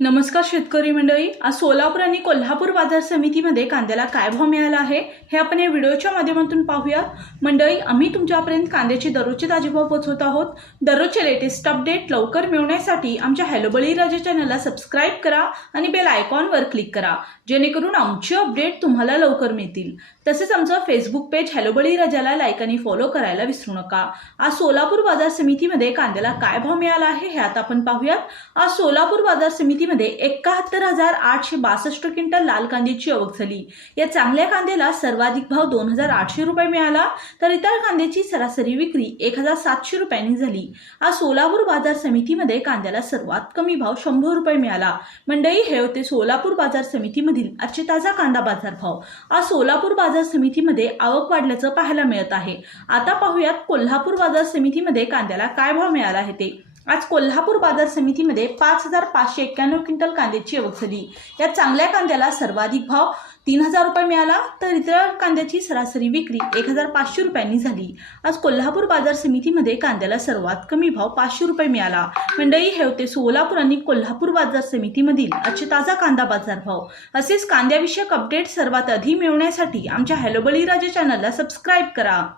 नमस्कार शेतकरी मंडळी आज सोलापूर आणि कोल्हापूर बाजार समितीमध्ये कांद्याला काय भाव मिळाला आहे हे आपण या व्हिडिओच्या माध्यमातून पाहूया. मंडळी आम्ही तुमच्यापर्यंत कांद्याचे दररोजचे ताजे भाव पोहोचवत आहोत. दररोजचे लेटेस्ट अपडेट लवकर मिळवण्यासाठी आमच्या हॅलो बळीराजा चॅनलला सबस्क्राईब करा आणि बेल आयकॉनवर क्लिक करा जेणेकरून आमचे अपडेट तुम्हाला लवकर मिळतील. तसेच आमचं फेसबुक पेज हॅलो बळीराजाला लाईक आणि फॉलो करायला विसरू नका. आज सोलापूर बाजार समितीमध्ये कांद्याला काय भाव मिळाला आहे हे आता आपण पाहूयात. आज सोलापूर बाजार समिती शेतीमध्ये एकाहत्तर हजार आठशे बासष्ट क्विंटल लाल कांद्याची आवक झाली. या चांगल्या कांद्याला सर्वाधिक भाव दोन हजार आठशे रुपये मिळाला तर इतर कांद्याची सरासरी विक्री एक हजार सातशे रुपयांनी झाली. आज सोलापूर बाजार समितीमध्ये कांद्याला सर्वात कमी भाव शंभर रुपये मिळाला. मंडई हे होते सोलापूर बाजार समितीमधील आजचे ताजा कांदा बाजार भाव. आज सोलापूर बाजार समितीमध्ये आवक वाढल्याचं पाहायला मिळत आहे. आता पाहूयात कोल्हापूर बाजार समितीमध्ये कांद्याला काय भाव मिळाला आहे ते. आज कोल्हापूर बाजार समितीमध्ये पाच हजार पाचशे एक्क्याण्णव क्विंटल कांद्याची आवक झाली या चांगल्या कांद्याला सर्वाधिक भाव तीन हजार रुपये मिळाला तर इतर कांद्याची सरासरी विक्री एक हजार पाचशे रुपयांनी झाली. आज कोल्हापूर बाजार समितीमध्ये कांद्याला सर्वात कमी भाव पाचशे रुपये मिळाला. मंडई हेवते सोलापूर आणि कोल्हापूर बाजार समितीमधील आजचे ताजा कांदा बाजार भाव. असेच कांद्याविषयक अपडेट सर्वात आधी मिळवण्यासाठी आमच्या हॅलो बळीराजा चॅनलला सबस्क्राईब करा.